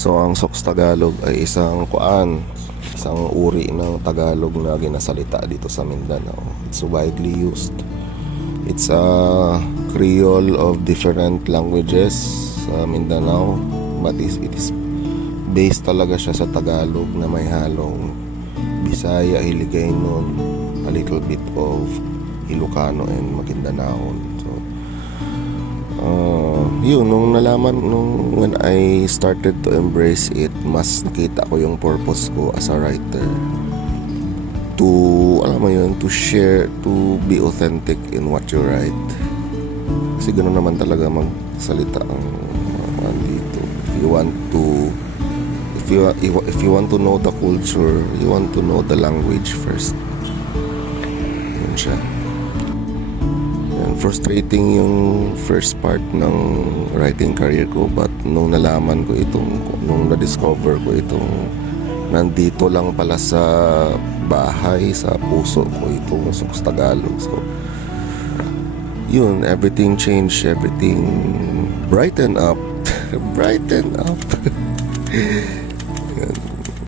So ang Sox Tagalog ay isang uri ng Tagalog na ginasalita dito sa Mindanao. It's widely used. It's a Creole of different languages sa Mindanao, but it is based talaga siya sa Tagalog na may halong Bisaya, Hiligaynon, a little bit of Ilocano and Maguindanaon. So yun, when I started to embrace it, mas nakita ko yung purpose ko as a writer, to to share, to be authentic in what you write. Kasi ganoon naman talaga magsalita ang dito. If you want to know the culture, you want to know the language first. Yun siya. Frustrating yung first part ng writing career ko, but nung nalaman ko nung na-discover ko nandito lang pala sa bahay, sa puso ko itong Sox Tagalog. So yun, everything changed, everything brighten up. Brighten up. Yun.